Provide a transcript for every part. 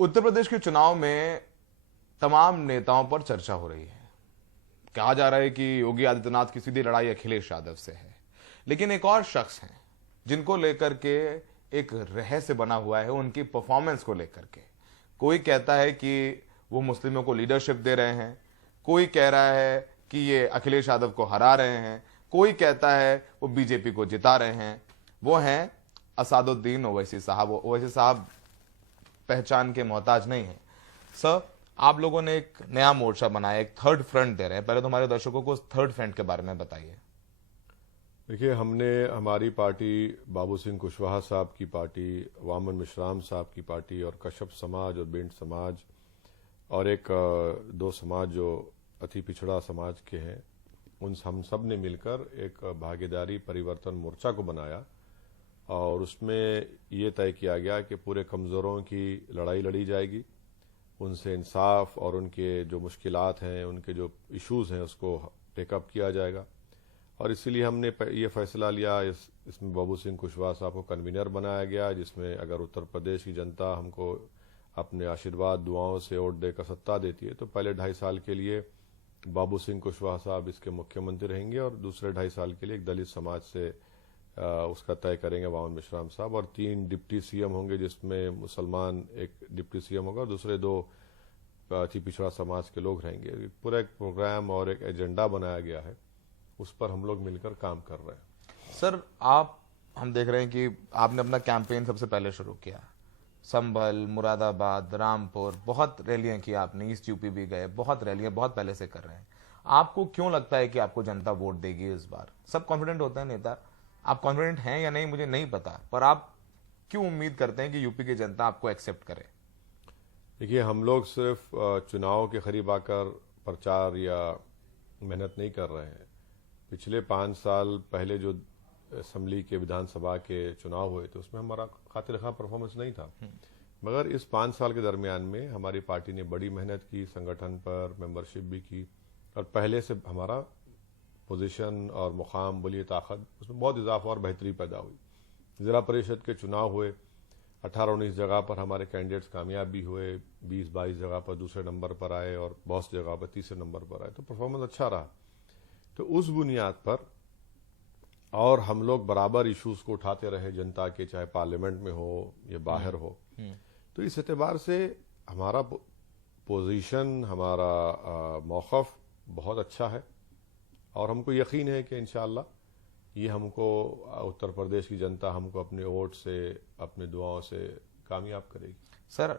उत्तर प्रदेश के चुनाव में तमाम नेताओं पर चर्चा हो रही है। कहा जा रहा है कि योगी आदित्यनाथ की सीधी लड़ाई अखिलेश यादव से है, लेकिन एक और शख्स हैं जिनको लेकर के एक रहस्य बना हुआ है, उनकी परफॉर्मेंस को लेकर के। कोई कहता है कि वो मुस्लिमों को लीडरशिप दे रहे हैं, कोई कह रहा है कि ये अखिलेश यादव को हरा रहे हैं, कोई कहता है वो बीजेपी को जिता रहे हैं। वो हैं असादुद्दीन ओवैसी साहब। ओवैसी साहब पहचान के मोहताज नहीं है। सर, आप लोगों ने एक नया मोर्चा बनाया, एक थर्ड फ्रंट दे रहे हैं। पहले तो हमारे दर्शकों को उस थर्ड फ्रंट के बारे में बताइए। देखिए, हमने हमारी पार्टी बाबू सिंह कुशवाहा साहब की पार्टी, वामन मिश्राम साहब की पार्टी और कश्यप समाज और बेंट समाज और एक दो समाज जो अति पिछड़ा समाज के हैं, उन हम सब ने मिलकर एक भागीदारी परिवर्तन मोर्चा को बनाया और उसमें ये तय किया गया कि पूरे कमज़ोरों की लड़ाई लड़ी जाएगी, उनसे इंसाफ और उनके जो मुश्किलात हैं, उनके जो इश्यूज़ हैं, उसको टेकअप किया जाएगा। और इसीलिए हमने ये फैसला लिया, इसमें बाबू सिंह कुशवाहा साहब को कन्वीनर बनाया गया, जिसमें अगर उत्तर प्रदेश की जनता हमको अपने आशीर्वाद दुआओं से वोट देकर सत्ता देती है तो पहले 2.5 साल के लिए बाबू सिंह कुशवाहा साहब इसके मुख्यमंत्री रहेंगे और दूसरे 2.5 साल के लिए एक दलित समाज से उसका तय करेंगे वामन मिश्राम साहब। और 3 डिप्टी सीएम होंगे, जिसमें मुसलमान एक डिप्टी सीएम होगा और दूसरे 2 अति पिछड़ा समाज के लोग रहेंगे। पूरा एक प्रोग्राम और एक एजेंडा बनाया गया है, उस पर हम लोग मिलकर काम कर रहे हैं। सर, हम देख रहे हैं कि आपने अपना कैंपेन सबसे पहले शुरू किया। संभल, मुरादाबाद, रामपुर, बहुत रैलियां की आपने, ईस्ट यूपी भी गए, बहुत रैलियां बहुत पहले से कर रहे हैं। आपको क्यों लगता है कि आपको जनता वोट देगी इस बार? सब कॉन्फिडेंट होते हैं नेता, आप कॉन्फिडेंट हैं या नहीं मुझे नहीं पता, पर आप क्यों उम्मीद करते हैं कि यूपी की जनता आपको एक्सेप्ट करे? देखिए, हम लोग सिर्फ चुनाव के करीब आकर प्रचार या मेहनत नहीं कर रहे हैं। पिछले 5 साल पहले जो असेंबली के विधानसभा के चुनाव हुए थे, उसमें हमारा खातिर खा परफॉर्मेंस नहीं था, मगर इस 5 साल के दरमियान में हमारी पार्टी ने बड़ी मेहनत की, संगठन पर मेंबरशिप भी की और पहले से हमारा पोजीशन और मुकाम, बोलिए ताकत, उसमें बहुत इजाफा और बेहतरी पैदा हुई। जिला परिषद के चुनाव हुए, 18-19 जगह पर हमारे कैंडिडेट्स कामयाब भी हुए, 20-22 जगह पर दूसरे नंबर पर आए और बहुत सी जगह पर तीसरे नंबर पर आए, तो परफॉर्मेंस अच्छा रहा। तो उस बुनियाद पर और हम लोग बराबर इश्यूज को उठाते रहे जनता के, चाहे पार्लियामेंट में हो या बाहर हो। तो इस एतबार से हमारा पोजीशन, हमारा मौक़िफ़ बहुत अच्छा है और हमको यकीन है कि इंशाअल्लाह ये हमको उत्तर प्रदेश की जनता हमको अपने वोट से, अपने दुआओं से कामयाब करेगी। सर,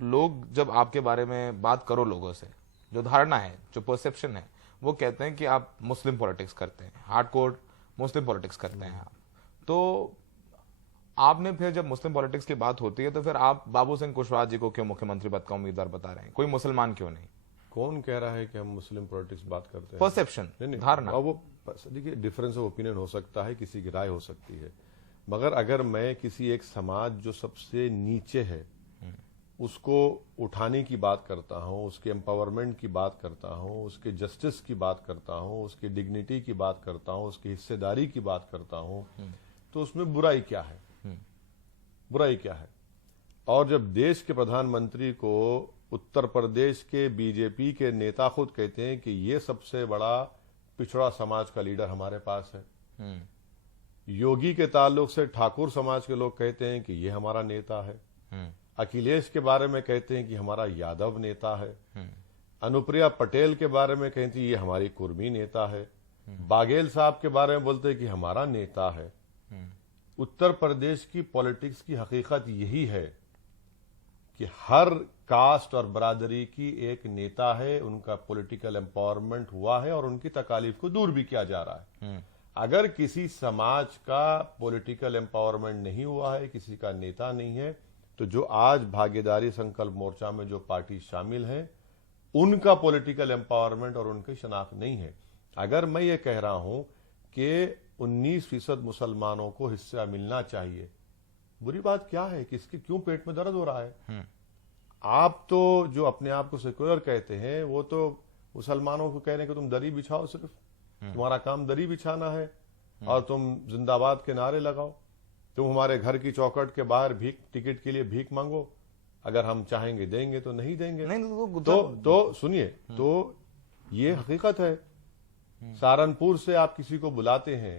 लोग जब आपके बारे में बात करो, लोगों से जो धारणा है, जो परसेप्शन है, वो कहते हैं कि आप मुस्लिम पॉलिटिक्स करते हैं, हार्डकोर मुस्लिम पॉलिटिक्स करते हैं आप। तो आपने फिर जब मुस्लिम पॉलिटिक्स की बात होती है तो फिर आप बाबू सिंह कुशवाहा जी को क्यों मुख्यमंत्री पद का उम्मीदवार बता रहे हैं? कोई मुसलमान क्यों नहीं? कौन कह रहा है कि हम मुस्लिम पॉलिटिक्स बात करते हैं? परसेप्शन, धारणा। वो देखिए, डिफरेंस ऑफ ओपिनियन हो सकता है, किसी की राय हो सकती है, मगर अगर मैं किसी एक समाज जो सबसे नीचे है उसको उठाने की बात करता हूं, उसके एम्पावरमेंट की बात करता हूं, उसके जस्टिस की बात करता हूं, उसकी डिग्निटी की बात करता हूं, उसकी हिस्सेदारी की बात करता हूं, तो उसमें बुराई क्या है? बुराई क्या है? और जब देश के प्रधानमंत्री को उत्तर प्रदेश के बीजेपी के नेता खुद कहते हैं कि ये सबसे बड़ा पिछड़ा समाज का लीडर हमारे पास है, योगी के ताल्लुक से ठाकुर समाज के लोग कहते हैं कि ये हमारा नेता है, अखिलेश के बारे में कहते हैं कि हमारा यादव नेता है, अनुप्रिया पटेल के बारे में कहती है ये हमारी कुर्मी नेता है, बाघेल साहब के बारे में बोलते हैं कि हमारा नेता है। उत्तर प्रदेश की पॉलिटिक्स की हकीकत यही है कि हर कास्ट और बरादरी की एक नेता है, उनका पॉलिटिकल एम्पावरमेंट हुआ है और उनकी तकालीफ को दूर भी किया जा रहा है। अगर किसी समाज का पॉलिटिकल एम्पावरमेंट नहीं हुआ है, किसी का नेता नहीं है, तो जो आज भागीदारी संकल्प मोर्चा में जो पार्टी शामिल है, उनका पॉलिटिकल एम्पावरमेंट और उनकी शनाख्त नहीं है। अगर मैं ये कह रहा हूं कि 19% मुसलमानों को हिस्सा मिलना चाहिए, बुरी बात क्या है? किसके क्यों पेट में दर्द हो रहा है? आप तो जो अपने आप को सेक्युलर कहते हैं, वो तो मुसलमानों को कह रहे हैं कि तुम दरी बिछाओ, सिर्फ तुम्हारा काम दरी बिछाना है और तुम जिंदाबाद के नारे लगाओ, तुम हमारे घर की चौखट के बाहर टिकट के लिए भीख मांगो, अगर हम चाहेंगे देंगे तो नहीं देंगे। नहीं तो सुनिए, तो ये हकीकत है। सहारनपुर से आप किसी को बुलाते हैं,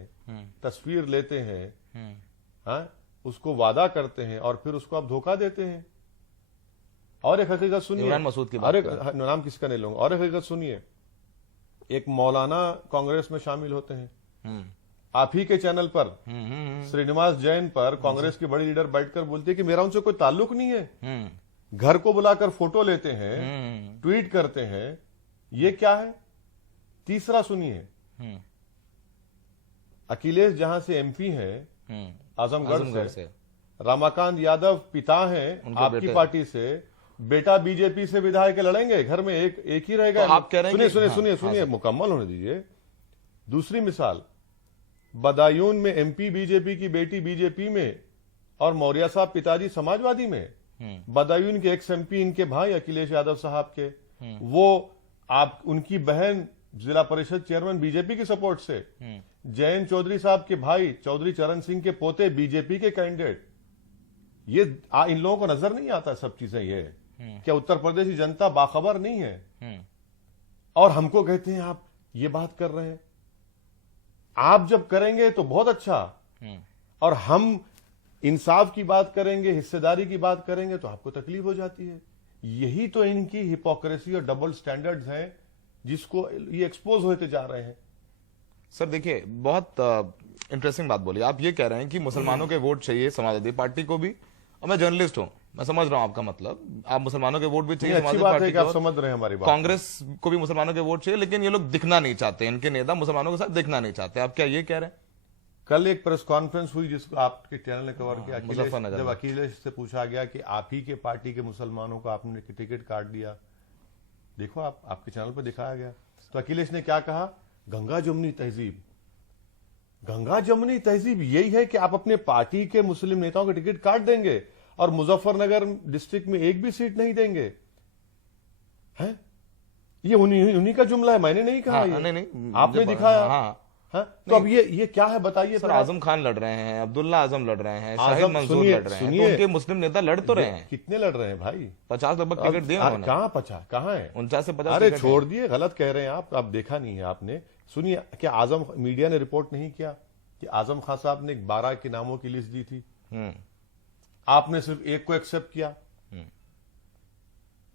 तस्वीर लेते हैं, हाँ, उसको वादा करते हैं और फिर उसको आप धोखा देते हैं। और एक हकीकत सुनिए, इमरान मसूद की बात नाम किसका नहीं लूंगा। और एक हकीकत सुनिए, एक मौलाना कांग्रेस में शामिल होते हैं। आप ही के चैनल पर श्रीनिवास जैन पर कांग्रेस की बड़ी लीडर बैठकर बोलती है कि मेरा उनसे कोई ताल्लुक नहीं है। घर को बुलाकर फोटो लेते हैं, ट्वीट करते हैं। ये क्या है? तीसरा सुनिए, अखिलेश जहां से एमपी हैं, आजमगढ़ से, रमाकांत यादव पिता हैं आपकी पार्टी से, बेटा बीजेपी से विधायक लड़ेंगे, घर में एक ही रहेगा। तो आप कह रहे हैं सुनिए, मुकम्मल होने दीजिए। दूसरी मिसाल, बदायूं में एमपी बीजेपी की बेटी बीजेपी में और मौर्य साहब पिताजी समाजवादी में। बदायूं के एक्स एमपी इनके भाई अखिलेश यादव साहब के, वो आप उनकी बहन जिला परिषद चेयरमैन बीजेपी की सपोर्ट से। जयंत चौधरी साहब के भाई चौधरी चरण सिंह के पोते बीजेपी के कैंडिडेट। ये इन लोगों को नजर नहीं आता सब चीजें। ये क्या उत्तर प्रदेश की जनता बाखबर नहीं है? और हमको कहते हैं आप ये बात कर रहे हैं। आप जब करेंगे तो बहुत अच्छा, और हम इंसाफ की बात करेंगे, हिस्सेदारी की बात करेंगे तो आपको तकलीफ हो जाती है। यही तो इनकी हिपोक्रेसी और डबल स्टैंडर्ड्स हैं जिसको ये एक्सपोज होते जा रहे हैं। सर देखिए, बहुत इंटरेस्टिंग बात बोली। आप ये कह रहे हैं कि मुसलमानों के वोट चाहिए समाजवादी पार्टी को भी, और मैं जर्नलिस्ट हूं, मैं समझ रहा हूं आपका मतलब। आप मुसलमानों के वोट भी चाहिए समाजवादी पार्टी को, आप समझ रहे हैं हमारी बात। कांग्रेस को भी मुसलमानों के वोट चाहिए, लेकिन ये लोग दिखना नहीं चाहते, इनके नेता मुसलमानों के साथ दिखना नहीं चाहते। आप क्या ये कह रहे हैं? कल एक प्रेस कॉन्फ्रेंस हुई जिसको आपके चैनल ने कवर किया। जब अखिलेश से पूछा गया कि आप ही के पार्टी के मुसलमानों को आपने टिकट काट दिया, देखो आपके चैनल पर दिखाया गया, तो अखिलेश ने क्या कहा? गंगा जमुनी तहजीब। गंगा जमुनी तहजीब यही है कि आप अपने पार्टी के मुस्लिम नेताओं के टिकट काट देंगे और मुजफ्फरनगर डिस्ट्रिक्ट में एक भी सीट नहीं देंगे, हैं? ये उन्हीं का जुमला है, मैंने नहीं कहा। नहीं, आपने दिखाया। तो अब ये क्या है बताइए। सर, आजम खान लड़ रहे हैं, अब्दुल्ला आजम लड़ रहे हैं, शाहिद मंसूर लड़ रहे हैं, तो उनके मुस्लिम नेता लड़ तो रहे हैं। कितने लड़ रहे हैं भाई? 50 लगभग टिकट दिए उन्होंने। कहां 50? कहां है? 49 से 50। अरे छोड़ दिए, गलत कह रहे हैं आप देखा नहीं है आपने। सुनिए, क्या आजम मीडिया ने रिपोर्ट नहीं किया कि आजम खान साहब ने 12 के नामों की लिस्ट दी थी, आपने सिर्फ एक को एक्सेप्ट किया?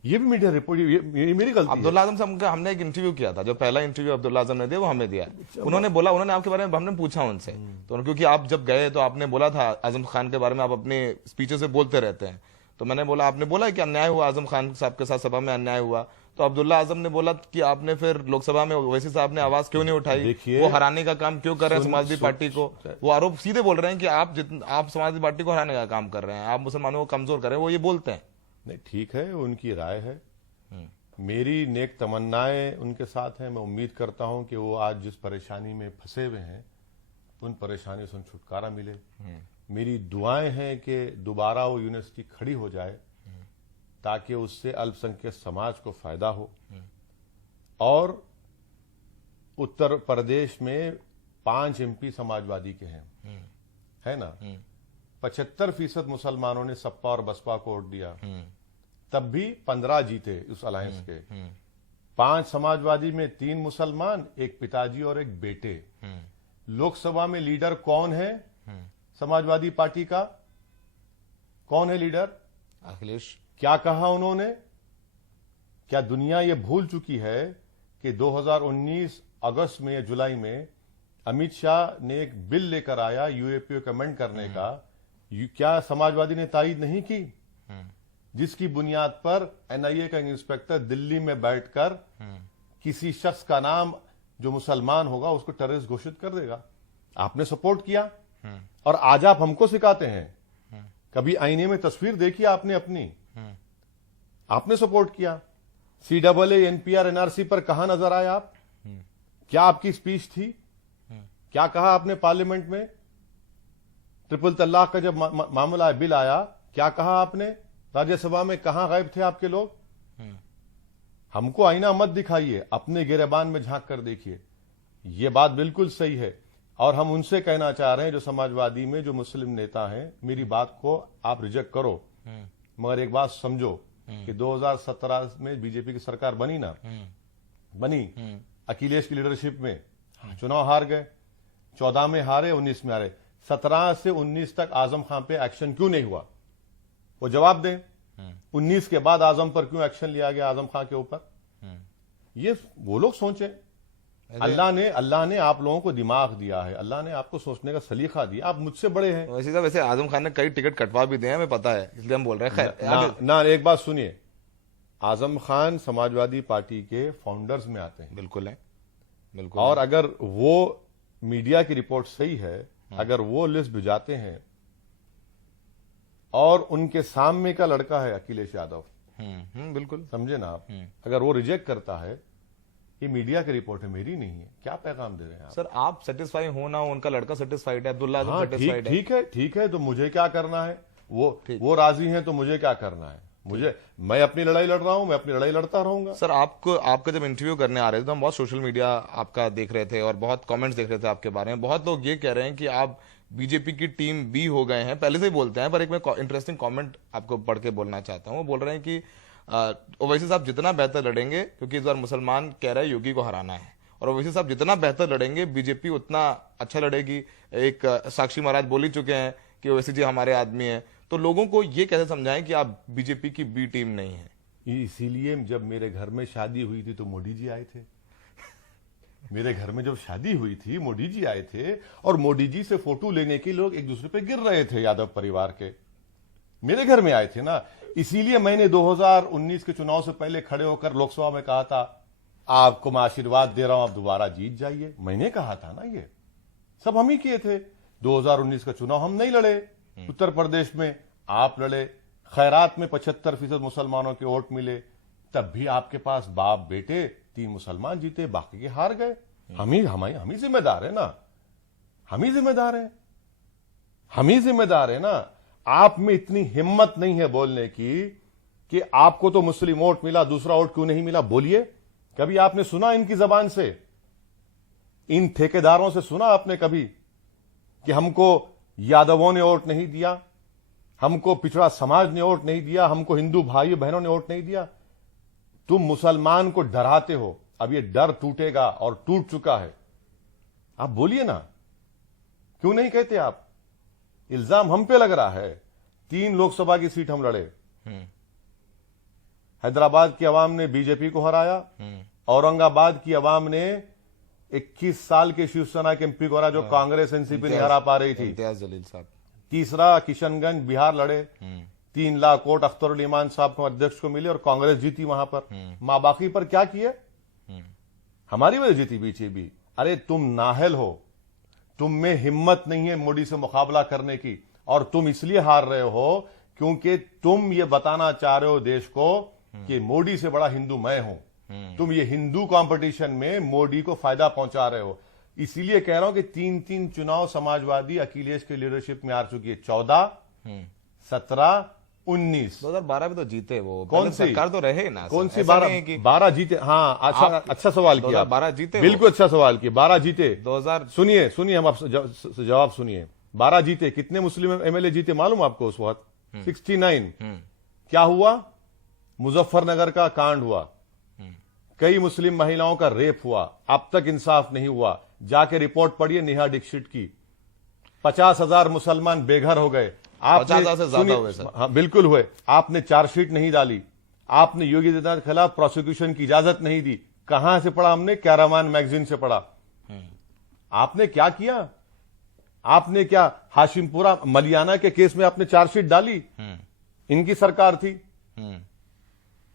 ये भी मीडिया रिपोर्ट, ये मेरी गलती है। अब्दुल्ला आजम साहब का हमने एक इंटरव्यू किया था, जो पहला इंटरव्यू अब्दुल्ला आजम ने दिया वो हमें दिया। उन्होंने बोला, उन्होंने आपके बारे में, हमने पूछा उनसे, तो क्योंकि आप जब गए तो आपने बोला था आजम खान के बारे में, आप अपने स्पीचेस से बोलते रहते हैं, तो मैंने बोला, आपने बोला कि अन्याय हुआ आजम खान साहब के साथ, सभा में अन्याय हुआ, तो अब्दुल्ला आजम ने बोला कि आपने फिर लोकसभा में ओवैसी साहब ने आवाज क्यों नहीं उठाई, वो हराने का काम क्यों कर रहे हैं समाजवादी पार्टी को। वो आरोप सीधे बोल रहे हैं कि आप समाजवादी पार्टी को हराने का काम कर रहे हैं, आप मुसलमानों को कमजोर कर रहे हैं, वो ये बोलते हैं। नहीं, ठीक है, उनकी राय है। मेरी नेक तमन्नाएं उनके साथ हैं। मैं उम्मीद करता हूं कि वो आज जिस परेशानी में फंसे हुए हैं, उन परेशानियों से छुटकारा मिले। मेरी दुआएं हैं कि दोबारा वो यूनिवर्सिटी खड़ी हो जाए ताकि उससे अल्पसंख्यक समाज को फायदा हो। और उत्तर प्रदेश में 5 एमपी समाजवादी के हैं, है ना? 75% मुसलमानों ने सपा और बसपा को वोट दिया, तब भी 15 जीते उस अलायंस के। 5 समाजवादी में 3 मुसलमान, एक पिताजी और एक बेटे। लोकसभा में लीडर कौन है समाजवादी पार्टी का? कौन है लीडर? अखिलेश। क्या कहा उन्होंने? क्या दुनिया ये भूल चुकी है कि 2019 अगस्त में या जुलाई में अमित शाह ने एक बिल लेकर आया यूएपीओ कमेंट करने का? क्या समाजवादी ने तायीद नहीं की? जिसकी बुनियाद पर एनआईए का इंस्पेक्टर दिल्ली में बैठकर किसी शख्स का नाम जो मुसलमान होगा उसको टेररिस्ट घोषित कर देगा। आपने सपोर्ट किया, और आज आप हमको सिखाते हैं। कभी आईने में तस्वीर देखी आपने अपनी? आपने सपोर्ट किया। CAA, NPR, NRC पर कहां नजर आए आप? क्या आपकी स्पीच थी? क्या कहा आपने पार्लियामेंट में? ट्रिपल तलाक का जब मामला बिल आया, क्या कहा आपने? राज्यसभा में कहां गायब थे आपके लोग? हमको आईना मत दिखाइए, अपने गिरेबान में झांक कर देखिए। ये बात बिल्कुल सही है, और हम उनसे कहना चाह रहे हैं जो समाजवादी में जो मुस्लिम नेता हैं, मेरी बात को आप रिजेक्ट करो, मगर एक बात समझो कि 2017 में बीजेपी की सरकार बनी ना, बनी अखिलेश की लीडरशिप में, चुनाव हार गए, 14 में हारे, 19 में हारे, 17 से 19 तक आजम खान पे एक्शन क्यों नहीं हुआ? वो जवाब दें। 19 के बाद आजम पर क्यों एक्शन लिया गया, आजम खान के ऊपर? ये वो लोग सोचें। अल्लाह ने आप लोगों को दिमाग दिया है, अल्लाह ने आपको सोचने का सलीका दिया, आप मुझसे बड़े हैं। वैसे आजम खान ने कई टिकट कटवा भी दिए हैं, हमें पता है, इसलिए हम बोल रहे हैं। ना एक बात सुनिए, आजम खान समाजवादी पार्टी के फाउंडर्स में आते हैं। बिल्कुल है, बिल्कुल। और अगर वो मीडिया की रिपोर्ट सही है, अगर वो लिस्ट भिजाते हैं और उनके सामने का लड़का है अखिलेश यादव, बिल्कुल, समझे ना आप, अगर वो रिजेक्ट करता है, ये मीडिया की रिपोर्ट है, मेरी नहीं है, क्या पैगाम दे रहे हैं आप? सर आप सेटिस्फाई हो ना हो, उनका लड़का सेटिस्फाइड है, अब्दुल्ला आजम सेटिस्फाइड है। ठीक है, तो मुझे क्या करना है? वो राजी हैं तो मुझे क्या करना है? मैं अपनी लड़ाई लड़ रहा हूं, मैं अपनी लड़ाई लड़ता रहूंगा। सर आपका जब इंटरव्यू करने आ रहे थे तो हम बहुत सोशल मीडिया आपका देख रहे थे और बहुत कमेंट्स देख रहे थे आपके बारे में। बहुत लोग ये कह रहे हैं कि आप बीजेपी की टीम बी हो गए हैं, पहले से ही बोलते हैं, पर एक मैं इंटरेस्टिंग कमेंट आपको पढ़ के बोलना चाहता हूं। वो बोल रहे हैं कि ओवैसी साहब जितना बेहतर लड़ेंगे, क्योंकि इस बार मुसलमान कह रहे हैं योगी को हराना है, और ओवैसी साहब जितना बेहतर लड़ेंगे बीजेपी उतना अच्छा लड़ेगी। एक साक्षी महाराज बोल ही चुके हैं कि ओवैसी जी हमारे आदमी है। तो लोगों को ये कैसे समझाएं कि आप बीजेपी की बी टीम नहीं है? इसीलिए जब मेरे घर में शादी हुई थी तो मोदी जी आए थे। मेरे घर में जब शादी हुई थी मोदी जी आए थे, और मोदी जी से फोटो लेने के लोग एक दूसरे पे गिर रहे थे, यादव परिवार के मेरे घर में आए थे ना। इसीलिए मैंने 2019 के चुनाव से पहले खड़े होकर लोकसभा में कहा था, आपको मैं आशीर्वाद दे रहा हूं, आप दोबारा जीत जाइए। मैंने कहा था ना, ये सब हम ही किए थे। 2019 का चुनाव हम नहीं लड़े, उत्तर प्रदेश में आप लड़े, खैरात में 75% मुसलमानों के वोट मिले, तब भी आपके पास बाप बेटे 3 मुसलमान जीते, बाकी के हार गए। हम ही जिम्मेदार है ना, हम ही जिम्मेदार है ना। आप में इतनी हिम्मत नहीं है बोलने की कि आपको तो मुस्लिम वोट मिला, दूसरा वोट क्यों नहीं मिला? बोलिए, कभी आपने सुना इनकी जबान से, इन ठेकेदारों से सुना आपने कभी कि हमको यादवों ने वोट नहीं दिया, हमको पिछड़ा समाज ने वोट नहीं दिया, हमको हिंदू भाई बहनों ने वोट नहीं दिया? तुम मुसलमान को डराते हो, अब ये डर टूटेगा और टूट चुका है। आप बोलिए ना, क्यों नहीं कहते आप? इल्जाम हम पे लग रहा है। 3 लोकसभा की सीट हम लड़े, हैदराबाद की आवाम ने बीजेपी को हराया, औरंगाबाद की आवाम ने 21 साल के शिवसेना के एमपी को हरा, जो कांग्रेस एनसीपी नहीं हरा पा रही थी। इम्तियाज जलील साहब। तीसरा किशनगंज बिहार लड़े, 3 लाख वोट अख्तरुल ईमान साहब को अध्यक्ष को मिले और कांग्रेस जीती वहां पर। मां बाकी पर क्या किए? हमारी वजह जीती बीजेपी। अरे तुम नाहल हो, तुम में हिम्मत नहीं है मोदी से मुकाबला करने की, और तुम इसलिए हार रहे हो क्योंकि तुम ये बताना चाह रहे हो देश को कि मोदी से बड़ा हिंदू मैं हूं। तुम ये हिंदू कंपटीशन में मोदी को फायदा पहुंचा रहे हो। इसीलिए कह रहा हूं कि 3 चुनाव समाजवादी अखिलेश की लीडरशिप में आ चुकी है, 14, 17, 19। 2012 में तो जीते वो, कौन सी सरकार तो रहे ना। कौन सी 12 जीते? हाँ, अच्छा सवाल किया, 12 जीते, बिल्कुल अच्छा सवाल किया। 12 जीते। 2000 सुनिए हम आपसे जवाब सुनिए। 12 जीते। कितने मुस्लिम एमएलए जीते मालूम आपको उस वक्त? 69। क्या हुआ? मुजफ्फरनगर का कांड हुआ, कई मुस्लिम महिलाओं का रेप हुआ, अब तक इंसाफ नहीं हुआ। जाके रिपोर्ट पढ़िए नेहा दीक्षित की। 50,000 मुसलमान बेघर हो गए। 50,000 से ज्यादा हुए सर। हाँ बिल्कुल हुए। आपने चार्जशीट नहीं डाली, आपने योगी आदित्यनाथ के खिलाफ प्रोसिक्यूशन की इजाजत नहीं दी। कहां से पढ़ा हमने? कैरामान मैगजीन से पढ़ा। आपने क्या किया? आपने क्या हाशिमपुरा मलियाना के केस में आपने चार्जशीट डाली? इनकी सरकार थी।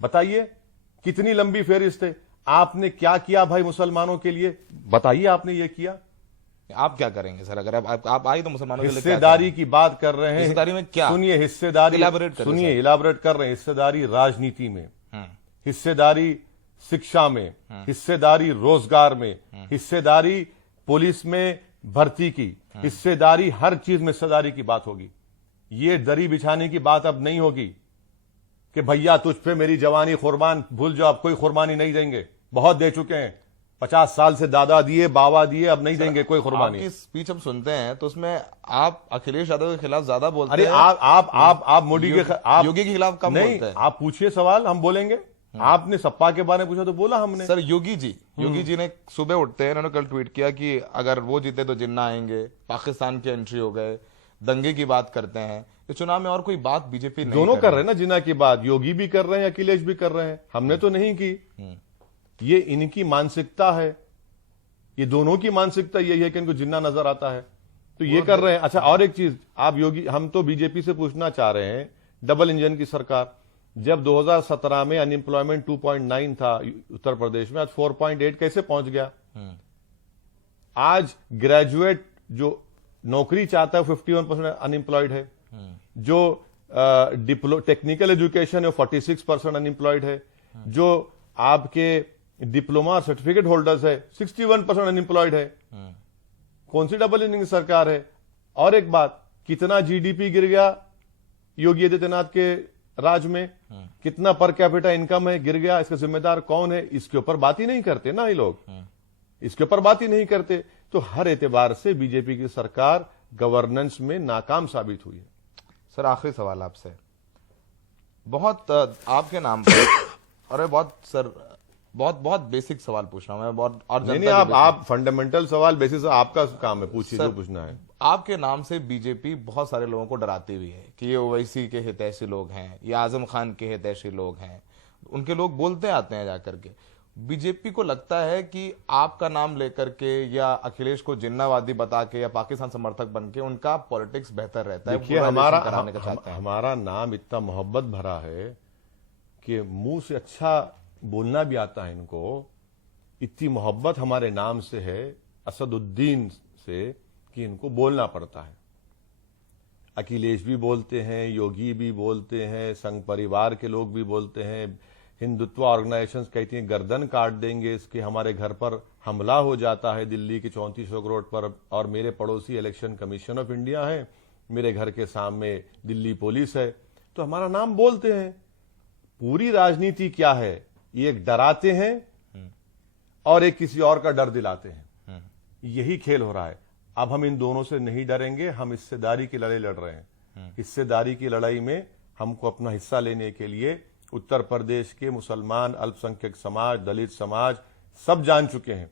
बताइए कितनी लंबी फेरिस्त है। आपने क्या किया भाई मुसलमानों के लिए? बताइए आपने ये किया? आप क्या करेंगे सर? अगर आप आए तो मुसलमानों के लिए हिस्सेदारी की बात कर रहे हैं। हिस्सेदारी में क्या? सुनिए, हिस्सेदारी सुनिए, इलाबरेट कर रहे हैं। हिस्सेदारी राजनीति में, हिस्सेदारी शिक्षा में, हिस्सेदारी रोजगार में, हिस्सेदारी पुलिस में भर्ती की, हिस्सेदारी हर चीज में हिस्सेदारी की बात होगी। ये दरी बिछाने की बात अब नहीं होगी कि भैया तुझ पे मेरी जवानी कुर्बान, भूल जाओ, अब कोई कुर्बानी नहीं देंगे, बहुत दे चुके हैं। 50 साल से दादा दिए, बाबा दिए, अब नहीं देंगे कोई कुर्बानी। आपकी स्पीच हम सुनते हैं तो उसमें आप अखिलेश यादव के खिलाफ ज्यादा बोलते अरे हैं। आप मोदी के आप योगी के खिलाफ कम नहीं, बोलते हैं। आप पूछिए सवाल, हम बोलेंगे। आपने सपा के बारे में पूछा तो बोला हमने। सर योगी जी ने सुबह उठते हैं, इन्होंने कल ट्वीट किया कि अगर वो जीते तो जिन्ना आएंगे, पाकिस्तान की एंट्री हो गए, दंगे की बात करते हैं। इस चुनाव में और कोई बात बीजेपी नहीं दोनों कर रहे हैं ना, जिन्ना की बात योगी भी कर रहे हैं, अखिलेश भी कर रहे हैं, हमने तो नहीं की। ये इनकी मानसिकता है, ये दोनों की मानसिकता यही है कि इनको जिन्ना नजर आता है तो ये कर रहे हैं। अच्छा, और एक चीज, आप योगी, हम तो बीजेपी से पूछना चाह रहे हैं, डबल इंजन की सरकार, जब 2017 में अनएम्प्लॉयमेंट 2.9 था उत्तर प्रदेश में, आज 4.8 कैसे पहुंच गया? आज ग्रेजुएट जो नौकरी चाहता है 51% अनएम्प्लॉयड है, जो टेक्निकल एजुकेशन है 46% अनएम्प्लॉयड है, जो आपके डिप्लोमा सर्टिफिकेट होल्डर्स है 61% अनएम्प्लॉयड है। कौन सी डबल इंजन की सरकार है? और एक बात, कितना जीडीपी गिर गया योगी आदित्यनाथ के राज में, कितना पर कैपिटा इनकम है गिर गया, इसका जिम्मेदार कौन है? इसके ऊपर बात ही नहीं करते ना ये लोग, इसके ऊपर बात ही नहीं करते। तो हर एतबार से बीजेपी की सरकार गवर्नेंस में नाकाम साबित हुई है। सर आखिरी सवाल आपसे, बहुत आपके नाम पर, अरे बहुत बेसिक सवाल पूछ रहा हूं मैं, बहुत और नहीं, आप फंडामेंटल सवाल बेसिस आपका काम है, पूछिए जो पूछना है। आपके नाम से बीजेपी बहुत सारे लोगों को डराती हुई है कि ये ओवैसी के हितैषी लोग हैं, ये आजम खान के हितैषी लोग हैं, उनके लोग बोलते आते हैं जाकर के। बीजेपी को लगता है कि आपका नाम लेकर के या अखिलेश को जिन्नावादी बता के या पाकिस्तान समर्थक बन के उनका पॉलिटिक्स बेहतर रहता है। देखिए, हमारा नाम इतना मोहब्बत भरा है कि मुंह से अच्छा बोलना भी आता है इनको, इतनी मोहब्बत हमारे नाम से है असदुद्दीन से कि इनको बोलना पड़ता है। अखिलेश भी बोलते हैं, योगी भी बोलते हैं, संघ परिवार के लोग भी बोलते हैं, हिंदुत्व ऑर्गेनाइजेशंस कहती हैं गर्दन काट देंगे इसके, हमारे घर पर हमला हो जाता है दिल्ली के 3400 रोड पर, और मेरे पड़ोसी इलेक्शन कमीशन ऑफ इंडिया है, मेरे घर के सामने दिल्ली पुलिस है, तो हमारा नाम बोलते हैं। पूरी राजनीति क्या है? ये एक डराते हैं और एक किसी और का डर दिलाते हैं, यही खेल हो रहा है। अब हम इन दोनों से नहीं डरेंगे, हम हिस्सेदारी की लड़ाई लड़ रहे हैं। हिस्सेदारी की लड़ाई में हमको अपना हिस्सा लेने के लिए उत्तर प्रदेश के मुसलमान, अल्पसंख्यक समाज, दलित समाज सब जान चुके हैं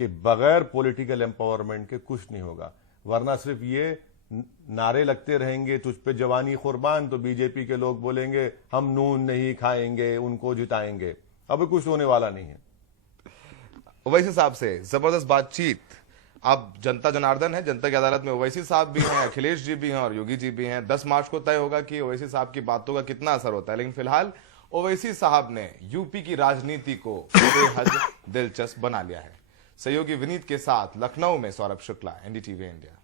कि बगैर पॉलिटिकल एम्पावरमेंट के कुछ नहीं होगा। वरना सिर्फ ये नारे लगते रहेंगे तुझ पे जवानी कुर्बान, तो बीजेपी के लोग बोलेंगे हम नून नहीं खाएंगे, उनको जिताएंगे। अब कुछ होने वाला नहीं है। ओवैसी साहब से जबरदस्त बातचीत। अब जनता जनार्दन है, जनता की अदालत में ओवैसी साहब भी हैं, अखिलेश जी भी हैं और योगी जी भी हैं। 10 मार्च को तय होगा कि ओवैसी साहब की बातों का कितना असर होता है, लेकिन फिलहाल ओवैसी साहब ने यूपी की राजनीति को बेहद दिलचस्प बना लिया है। सहयोगी विनीत के साथ लखनऊ में सौरभ शुक्ला, एनडीटीवी इंडिया।